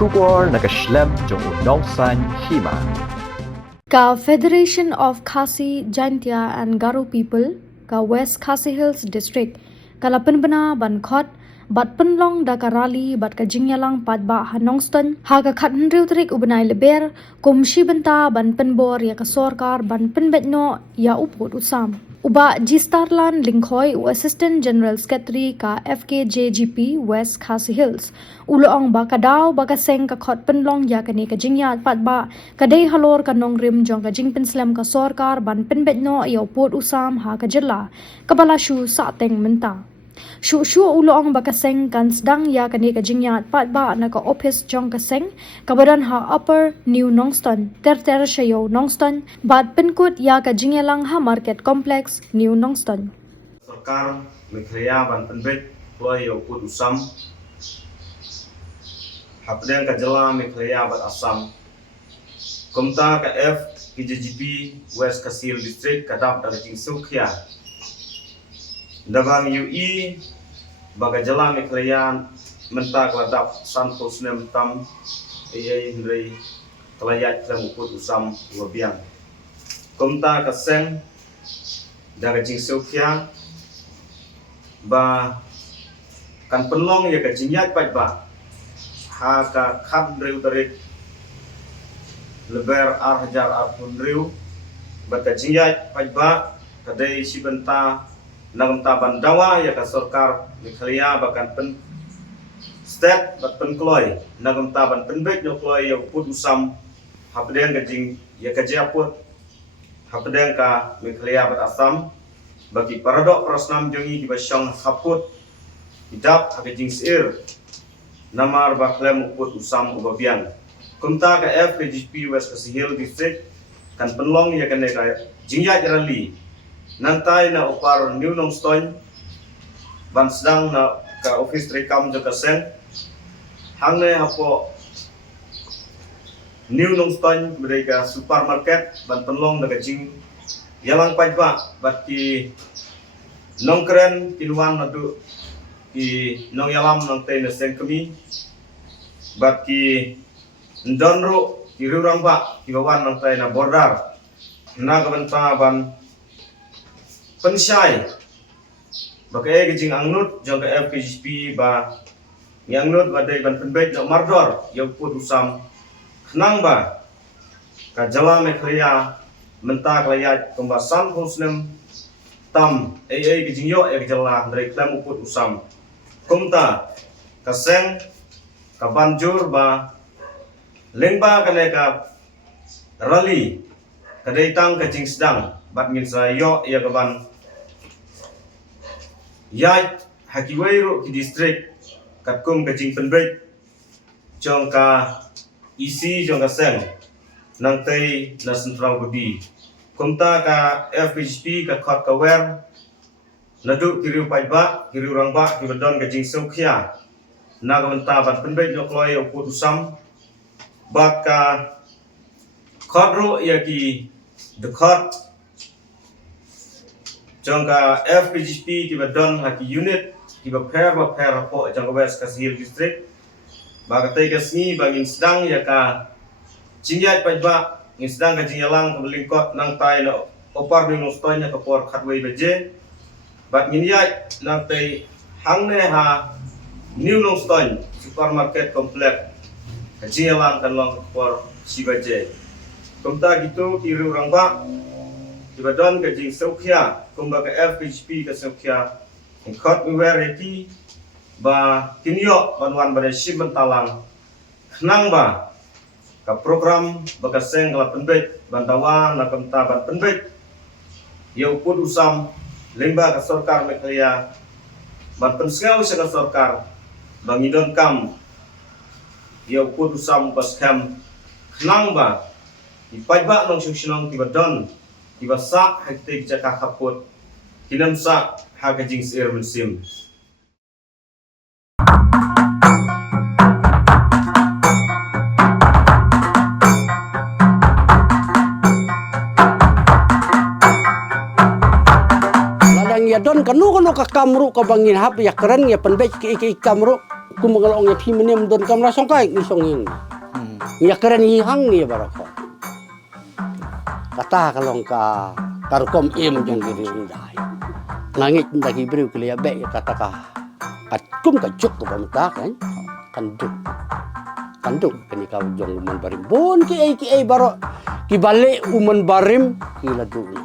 Shubor nakaslem jong unongsan hima. Ka Federation of Khasi, Jaintia and Garo people, ka West Khasi Hills District, kalapan bana ban khot, bat penlong da ka rally bat ka jingyalang pat ba hanongston, ha ka khat hendriu trik ubanay leber, kumshi benta ban penbor ya ka sorkar ban penbetno ya upot usam. Uba Gistarlan Lingkhoy u Assistant General Secretary ka FKJGP West Khasi Hills. Uloong ba kadaw ba kaseng ka khot penlong ya kani ka jingya pat ba kadai halor ka nong rim jong ka jing penslam ka sorkar ban penbetno ya upot usam ha ka jilla kabalashu sa teng menta. Shu uloong ba kaseng kan sedang ya kani ka jingya pat ba na ka office jong kaseng kabadan ha Upper New Nongston ter shayo Nongston bat penkut ya ka jingyalang ha Market Complex New Nongston. Sarkar Meghalaya ban penbet kloy yo put usam hapdeng ka jala Meghalaya bat Assam komta ka FKJGP West Khasi Hills District kadap da jing Sukhya Dabang UI baga jala Meghalaya mentak ladap santos nem tam Hendrei kelayat dan uput usam wabiang komta kaseng daga jing Sukhya ba kan penlong ya ka jingyat pat ba ha ka khat driu tarik leber hajar driu ba ka jingyat pat ba kadai sibenta nagam taban dawa ya ka sarkar Meghalaya bakan pen state bat pen kloy nagam taban penbet yo kloy yo put usam hapdeng ka jing ya ka japut hapdeng ka Meghalaya bat Assam bagi paradok prosnam jongi di basyang haput hidap hake jing sir namar baklem uput usam ubabiang kumta ka FKJGP West Khasi Hills District kan penlong ya kan ka jingya rally nantai na upar New Nongston ban sedang na ka office rekam jo kaseng hangne hapo New Nongston mereka supermarket ban penlong na jing yalang pajba bat ki nongkren kinuan nadu ki nong yalam nong tay na seng kami bat ki ndonro ki rurang ba ki bawan nong tay na bordar na kabanta ban pensyai bakai gejing angnut jong ka FKJGP ba ngangnut badai ban penbet no mardor yang put usam khnang ba ka jala Meghalaya mentak layat pembahasan husnem tam gejing yo jala dari klam uput usam kumta kaseng ka banjur ba lengba kane ka rally kadai tang kajing sedang bat ngin sayo ya kaban yat hakiwairo ki district katkum kajing penbet jong ka isi jong ka seng nang tay na sentral budi kumta ka FKJGP ka khot ka wer nadu kiriu pajba kiriu rangba ki badon kajing Sukhya na kamenta bat penbet no kloy uput usam bat ka khodro ya ki the khot jong ka FKJGP ki badon haki unit ki ba pair po jong ka West Khasi Hills District ba ka tay ka sni bangin sedang ya ka jingyat pajba ngin sedang ka jingyalang ka belingkot nang tay na opar New Nongston ya ka por khatway beje bat ngin yat nang tay hangne ha New Nongston supermarket complex ka jingyalang kan long ka por sibaje kumta gitu kiru rangba Ibadon ka jing Sukhya kumba ka FKJGP ka Sukhya khot miwereki ba kinyo banwan ba shipment talang khnang ba ka program baka seng la penbet bandawa na kamta ban penbet yo put usam lemba ka sarkar Meghalaya ban pensngau sa ka sarkar bangidon kam yo put usam pas kam khnang ba ipajba nong sukshinong tibadon tiba sa hektik jaka kaput kinam sa hagajing sir mensim ladang ya don kanu ka kamru ka bangin hap ya keren ya penbej ki kamru kumagalong ya pimenem don kamra songkai ni songin. Ya keren hihang ni barako. Kata kalong ka karukom im jong diri undai. Langit ndagi beriu kelia be kata ka kum ka juk ko pamta kan kanduk kani ka jong uman barim bon ki ai baro ki balik uman barim ki ladung